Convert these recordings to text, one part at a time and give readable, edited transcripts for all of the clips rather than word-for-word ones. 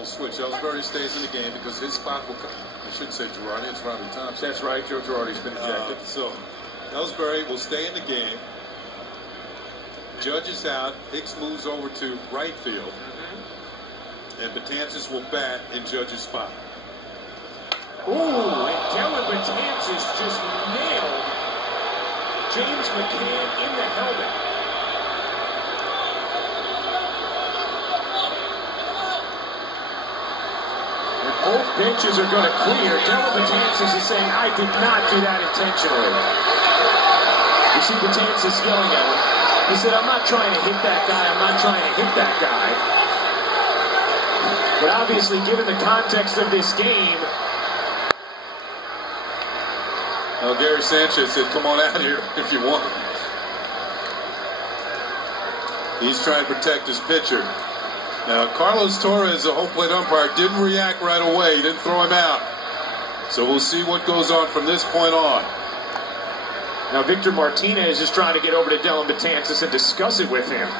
double switch. Ellsbury stays in the game because his spot will come. I shouldn't say Girardi, it's Robbie Thompson. That's right, Joe Girardi's been ejected. So Ellsbury will stay in the game. Judge is out. Hicks moves over to right field. And Betances will bat in Judge's spot. Ooh, and Dellin Betances just nailed James McCann in the helmet. And both benches are going to clear. Dellin Betances is saying, I did not do that intentionally. You see Betances yelling at him. He said, I'm not trying to hit that guy. I'm not trying to hit that guy. But obviously, given the context of this game... Well, Gary Sanchez said, come on out here if you want. He's trying to protect his pitcher. Now, Carlos Torres, the home plate umpire, didn't react right away. He didn't throw him out. So we'll see what goes on from this point on. Now, Victor Martinez is trying to get over to Dellin Betances and discuss it with him.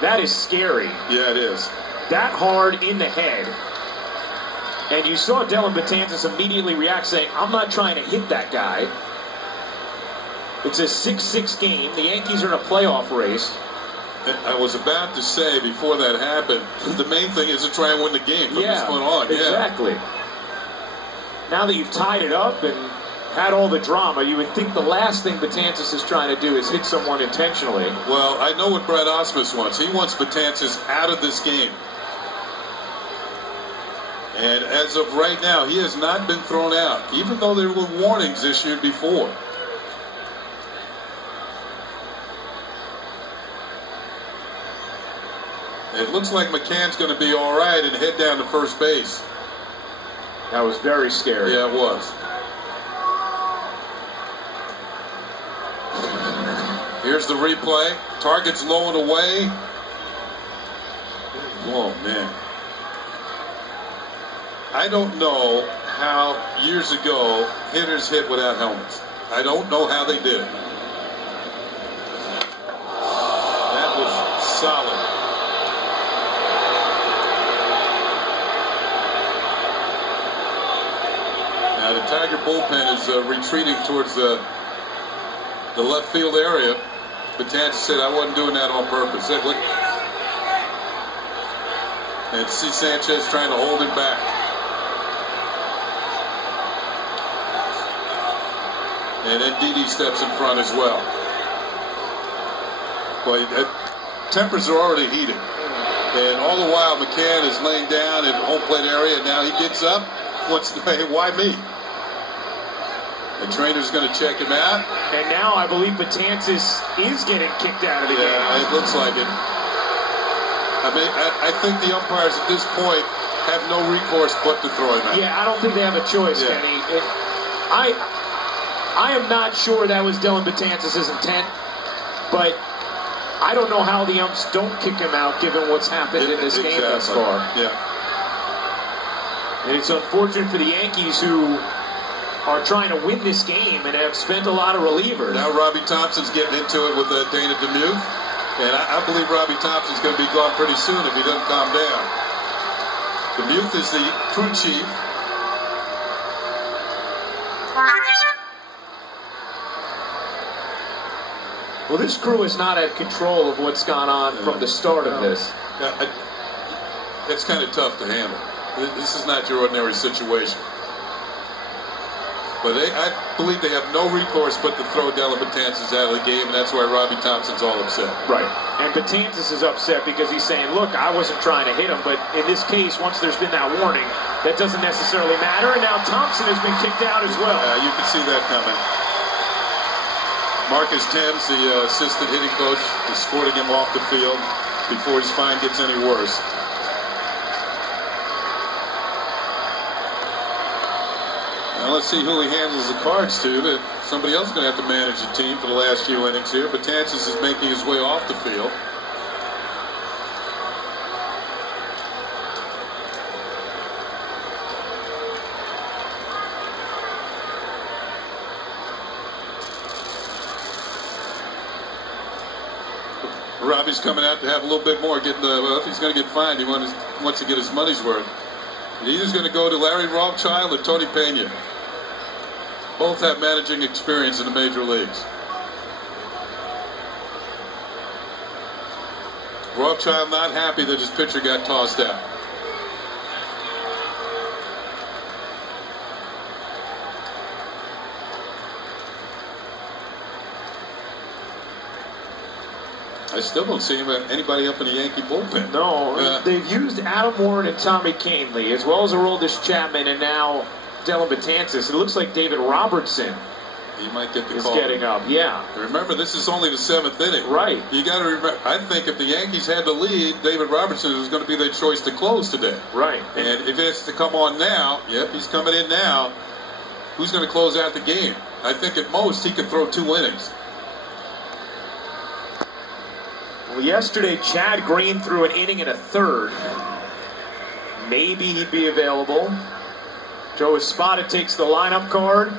That is scary. Yeah, it is. That hard in the head. And you saw Dellin Betances immediately react saying, I'm not trying to hit that guy. It's a 6-6 game. The Yankees are in a playoff race. I was about to say before that happened, the main thing is to try and win the game from this point on. Exactly. Now that you've tied it up and had all the drama, you would think the last thing Betances is trying to do is hit someone intentionally. Well, I know what Brad Ausmus wants. He wants Betances out of this game. And as of right now, he has not been thrown out, even though there were warnings issued before. It looks like McCann's going to be all right and head down to first base. That was very scary. Yeah, it was. Here's the replay. Target's low and away. Oh, man. I don't know how years ago hitters hit without helmets. I don't know how they did it. That was solid. Now the Tiger bullpen is retreating towards the left field area. Betances said, I wasn't doing that on purpose. And see Sanchez trying to hold him back. And then Didi steps in front as well. Boy, tempers are already heated. And all the while, McCann is laying down in the home plate area. And now he gets up. Wants to say, why me? The trainer's going to check him out. And now I believe Betances is getting kicked out of the game. Yeah, it looks like it. I mean, I think the umpires at this point have no recourse but to throw him out. Yeah, I don't think they have a choice, Kenny. I am not sure that was Dellin Betances' intent, but I don't know how the umps don't kick him out given what's happened in this game thus far. Yeah. And it's unfortunate for the Yankees who are trying to win this game and have spent a lot of relievers. Now Robbie Thompson's getting into it with Dana DeMuth. And I believe Robbie Thompson's going to be gone pretty soon if he doesn't calm down. DeMuth is the crew chief. Well, this crew is not at control of what's gone on from the start of this. It's kind of tough to handle. This is not your ordinary situation. But I believe they have no recourse but to throw Dellin Betances out of the game, and that's why Robbie Thompson's all upset. Right. And Betances is upset because he's saying, look, I wasn't trying to hit him, but in this case, once there's been that warning, that doesn't necessarily matter, and now Thompson has been kicked out as well. You can see that coming. Marcus Thames, the assistant hitting coach, is escorting him off the field before his fine gets any worse. Now let's see who he handles the cards to. Somebody else is going to have to manage the team for the last few innings here. Betances is making his way off the field. Robbie's coming out to have a little bit more. Well, if he's going to get fined, he wants to get his money's worth. He's going to go to Larry Rothschild or Tony Pena. Both have managing experience in the major leagues. Rothschild not happy that his pitcher got tossed out. I still don't see anybody up in the Yankee bullpen. No, they've used Adam Warren and Tommy Kahnle, as well as Aroldis Chapman and now Dellin Betances. It looks like David Robertson he might get the is call. Getting up, yeah. Remember, this is only the 7th inning. Right. You got to remember, I think if the Yankees had the lead, David Robertson was going to be their choice to close today. Right. And if it's to come on now, yep, he's coming in now, who's going to close out the game? I think at most he could throw 2 innings. Well, yesterday, Chad Green threw an inning and a third. Maybe he'd be available. Joe Espada takes the lineup card.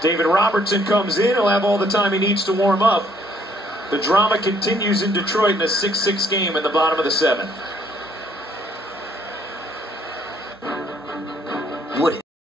David Robertson comes in. He'll have all the time he needs to warm up. The drama continues in Detroit in a 6-6 game in the bottom of the 7th.